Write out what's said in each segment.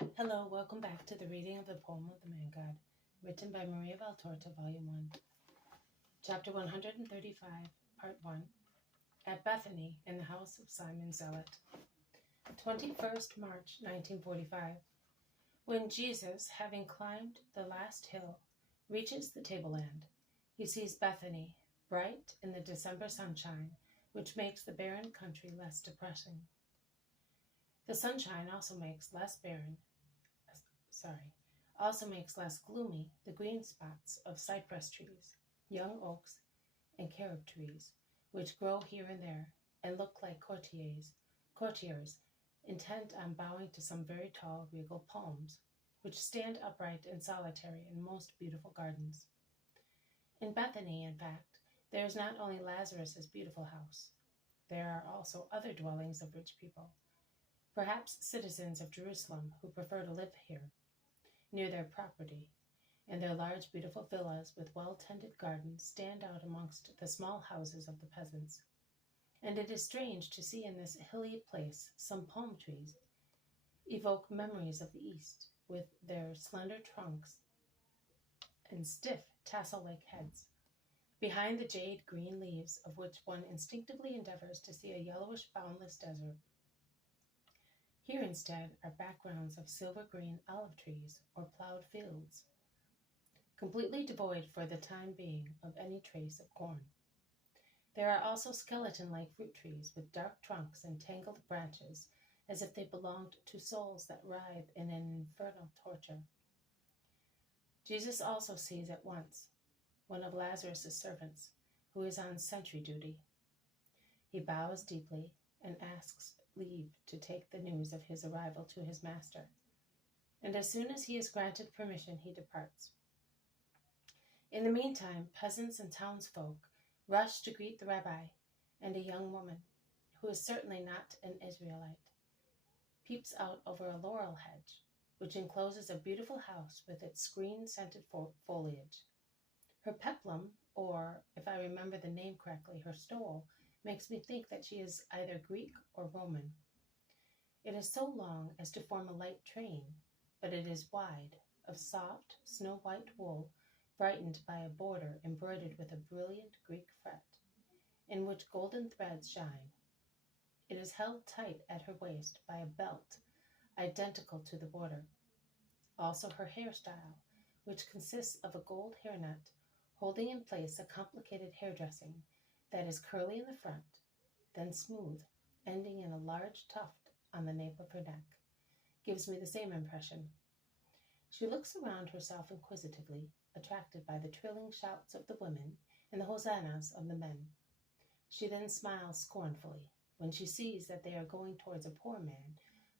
Hello, welcome back to the reading of the poem of the Man God, written by Maria Valtorta, Volume 1. Chapter 135, Part 1. At Bethany, in the house of Simon Zealot. 21st March, 1945. When Jesus, having climbed the last hill, reaches the tableland, he sees Bethany, bright in the December sunshine, which makes the barren country less depressing. The sunshine also makes less gloomy the green spots of cypress trees, young oaks, and carob trees, which grow here and there, and look like courtiers intent on bowing to some very tall regal palms, which stand upright and solitary in most beautiful gardens. In Bethany, in fact, there is not only Lazarus's beautiful house, there are also other dwellings of rich people, perhaps citizens of Jerusalem who prefer to live here, near their property, and their large beautiful villas with well-tended gardens stand out amongst the small houses of the peasants. And it is strange to see in this hilly place some palm trees evoke memories of the East, with their slender trunks and stiff tassel-like heads, behind the jade green leaves of which one instinctively endeavors to see a yellowish boundless desert. Here instead are backgrounds of silver-green olive trees or plowed fields, completely devoid for the time being of any trace of corn. There are also skeleton-like fruit trees with dark trunks and tangled branches, as if they belonged to souls that writhe in an infernal torture. Jesus also sees at once one of Lazarus' servants, who is on sentry duty. He bows deeply and asks leave to take the news of his arrival to his master, and as soon as he is granted permission, he departs. In the meantime, peasants and townsfolk rush to greet the rabbi, and a young woman, who is certainly not an Israelite, peeps out over a laurel hedge, which encloses a beautiful house with its screen-scented foliage. Her peplum, or, if I remember the name correctly, her stole, makes me think that she is either Greek or Roman. It is so long as to form a light train, but it is wide, of soft, snow-white wool, brightened by a border embroidered with a brilliant Greek fret, in which golden threads shine. It is held tight at her waist by a belt identical to the border. Also her hairstyle, which consists of a gold hairnet holding in place a complicated hairdressing that is curly in the front, then smooth, ending in a large tuft on the nape of her neck, gives me the same impression. She looks around herself inquisitively, attracted by the trilling shouts of the women and the hosannas of the men. She then smiles scornfully when she sees that they are going towards a poor man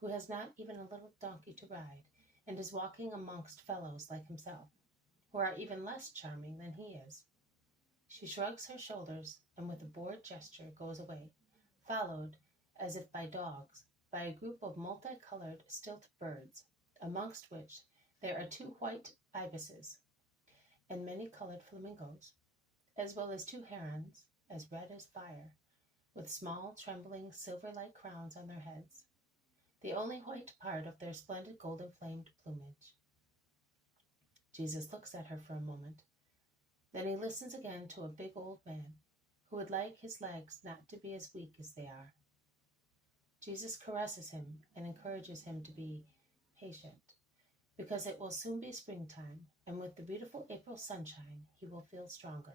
who has not even a little donkey to ride and is walking amongst fellows like himself, who are even less charming than he is. She shrugs her shoulders and with a bored gesture goes away, followed, as if by dogs, by a group of multicolored stilt birds, amongst which there are 2 white ibises and many-colored flamingos, as well as 2 herons, as red as fire, with small, trembling, silver-like crowns on their heads, the only white part of their splendid golden-flamed plumage. Jesus looks at her for a moment. Then he listens again to a big old man, who would like his legs not to be as weak as they are. Jesus caresses him and encourages him to be patient, because it will soon be springtime, and with the beautiful April sunshine he will feel stronger.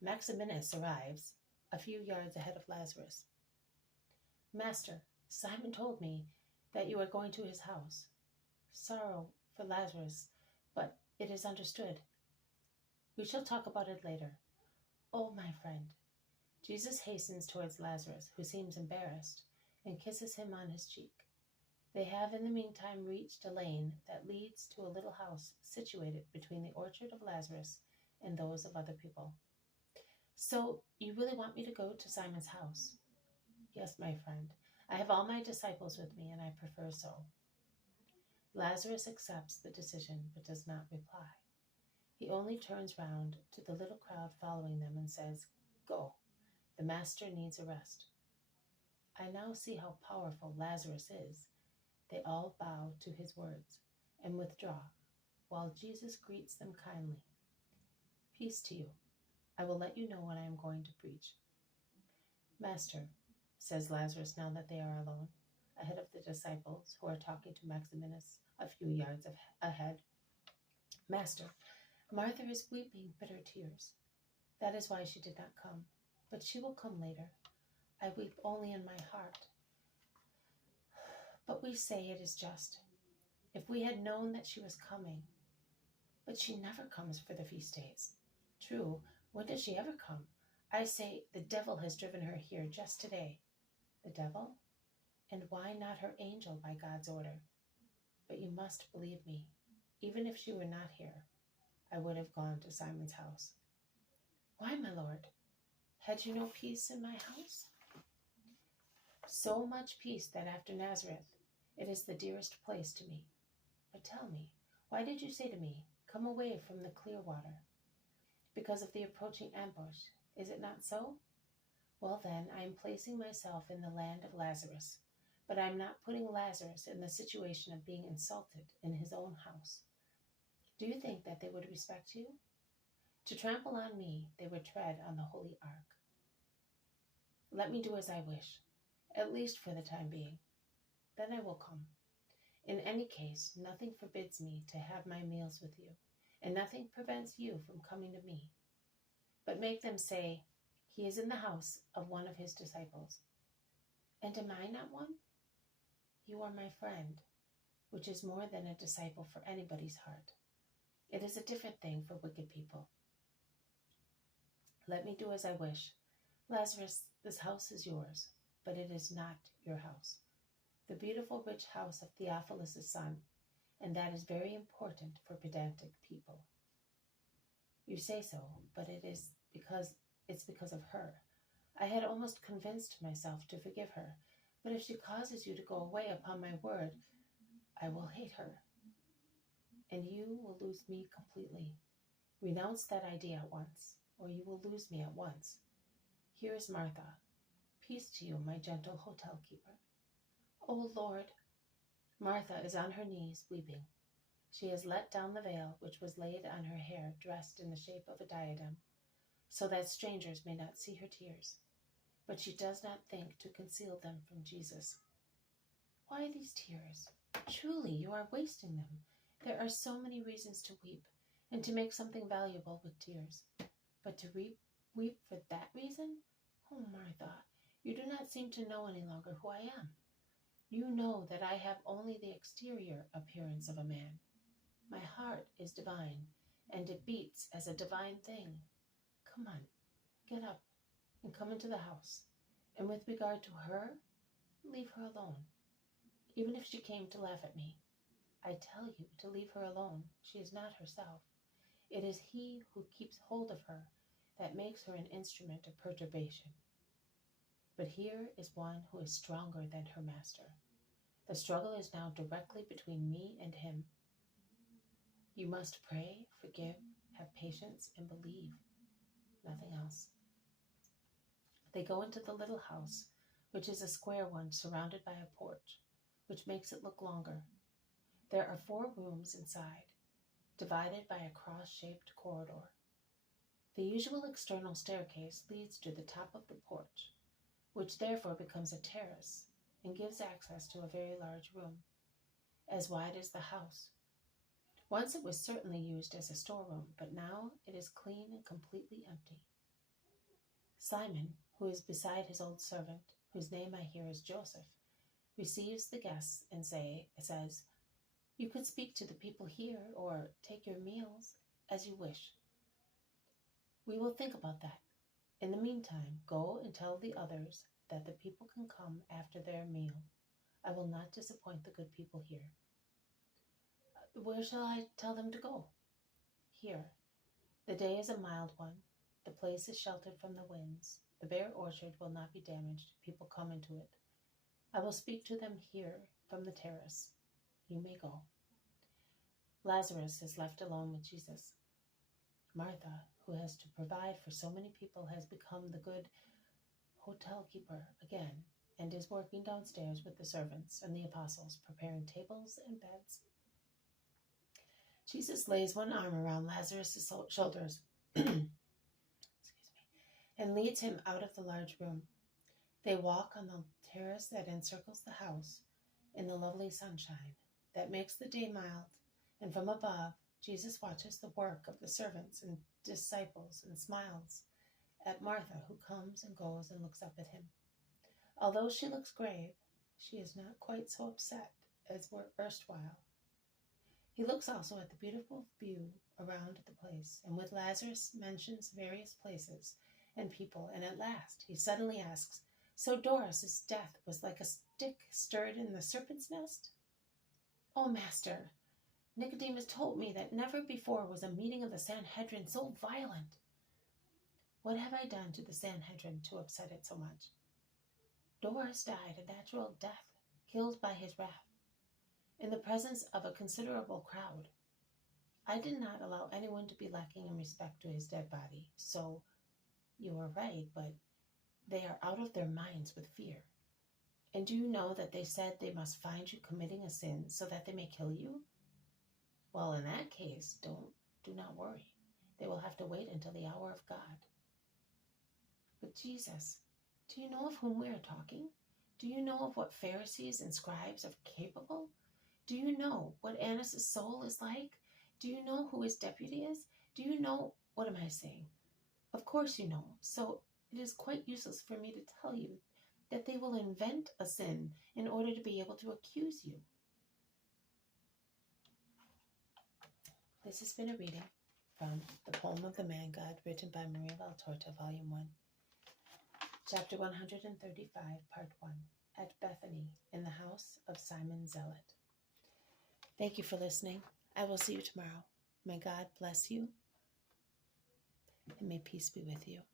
Maximinus arrives, a few yards ahead of Lazarus. Master, Simon told me that you are going to his house. Sorrow for Lazarus, but it is understood. We shall talk about it later. Oh, my friend. Jesus hastens towards Lazarus, who seems embarrassed, and kisses him on his cheek. They have in the meantime reached a lane that leads to a little house situated between the orchard of Lazarus and those of other people. So, you really want me to go to Simon's house? Yes, my friend. I have all my disciples with me, and I prefer so. Lazarus accepts the decision, but does not reply. He only turns round to the little crowd following them and says, Go, the master needs a rest. I now see how powerful Lazarus is, They all bow to his words and withdraw, while Jesus greets them kindly. Peace to you. I will let you know when I am going to preach. Master, says Lazarus now that they are alone, ahead of the disciples who are talking to Maximinus a few yards ahead. Master, Martha is weeping bitter tears. That is why she did not come, but she will come later. I weep only in my heart. But we say it is just. If we had known that she was coming, but she never comes for the feast days. True, when does she ever come? I say the devil has driven her here just today. The devil? And why not her angel by God's order? But you must believe me. Even if she were not here, I would have gone to Simon's house. Why, my lord? Had you no peace in my house? So much peace that after Nazareth, it is the dearest place to me. But tell me, why did you say to me, come away from the clear water? Because of the approaching ambush, is it not so? Well then, I am placing myself in the land of Lazarus, but I am not putting Lazarus in the situation of being insulted in his own house. Do you think that they would respect you? To trample on me, they would tread on the holy ark. Let me do as I wish, at least for the time being. Then I will come. In any case, nothing forbids me to have my meals with you, and nothing prevents you from coming to me. But make them say, he is in the house of one of his disciples. And am I not one? You are my friend, which is more than a disciple for anybody's heart. It is a different thing for wicked people. Let me do as I wish. Lazarus, this house is yours, but it is not your house. The beautiful rich house of Theophilus' son, and that is very important for pedantic people. You say so, but it's because of her. I had almost convinced myself to forgive her, but if she causes you to go away upon my word, I will hate her, and you will lose me completely. Renounce that idea at once, or you will lose me at once. Here is Martha. Peace to you, my gentle hotel keeper. O Lord! Martha is on her knees, weeping. She has let down the veil which was laid on her hair, dressed in the shape of a diadem, so that strangers may not see her tears. But she does not think to conceal them from Jesus. Why these tears? Truly, you are wasting them. There are so many reasons to weep, and to make something valuable with tears. But to weep for that reason? Oh, Martha, you do not seem to know any longer who I am. You know that I have only the exterior appearance of a man. My heart is divine, and it beats as a divine thing. Come on, get up and come into the house. And with regard to her, leave her alone. Even if she came to laugh at me, I tell you to leave her alone. She is not herself. It is he who keeps hold of her that makes her an instrument of perturbation. But here is one who is stronger than her master. The struggle is now directly between me and him. You must pray, forgive, have patience, and believe. Nothing else. They go into the little house, which is a square one surrounded by a porch, which makes it look longer. There are 4 rooms inside, divided by a cross-shaped corridor. The usual external staircase leads to the top of the porch, which therefore becomes a terrace and gives access to a very large room, as wide as the house. Once it was certainly used as a storeroom, but now it is clean and completely empty. Simon, who is beside his old servant, whose name I hear is Joseph, receives the guests and says, "You could speak to the people here, or take your meals as you wish." We will think about that. In the meantime, go and tell the others that the people can come after their meal. I will not disappoint the good people here. Where shall I tell them to go? Here. The day is a mild one. The place is sheltered from the winds. The bare orchard will not be damaged. People come into it. I will speak to them here from the terrace. You may go. Lazarus is left alone with Jesus. Martha, who has to provide for so many people, has become the good hotel keeper again and is working downstairs with the servants and the apostles, preparing tables and beds. Jesus lays one arm around Lazarus' shoulders and leads him out of the large room. They walk on the terrace that encircles the house in the lovely sunshine that makes the day mild, and from above, Jesus watches the work of the servants and disciples and smiles at Martha, who comes and goes and looks up at him. Although she looks grave, she is not quite so upset as were erstwhile. He looks also at the beautiful view around the place, and with Lazarus mentions various places and people, and at last he suddenly asks, "So Doris's death was like a stick stirred in the serpent's nest?" "Oh, Master, Nicodemus told me that never before was a meeting of the Sanhedrin so violent." "What have I done to the Sanhedrin to upset it so much?" "Doris died a natural death, killed by his wrath, in the presence of a considerable crowd. I did not allow anyone to be lacking in respect to his dead body, so you are right, but they are out of their minds with fear. And do you know that they said they must find you committing a sin so that they may kill you? Well, in that case, do not worry. They will have to wait until the hour of God." "But Jesus, do you know of whom we are talking? Do you know of what Pharisees and scribes are capable? Do you know what Annas' soul is like? Do you know who his deputy is? Do you know—" "What am I saying? Of course you know, so it is quite useless for me to tell you that they will invent a sin in order to be able to accuse you." This has been a reading from The Poem of the Man-God, written by Maria Valtorta, Volume 1. Chapter 135, Part 1. At Bethany, in the house of Simon Zealot. Thank you for listening. I will see you tomorrow. May God bless you, and may peace be with you.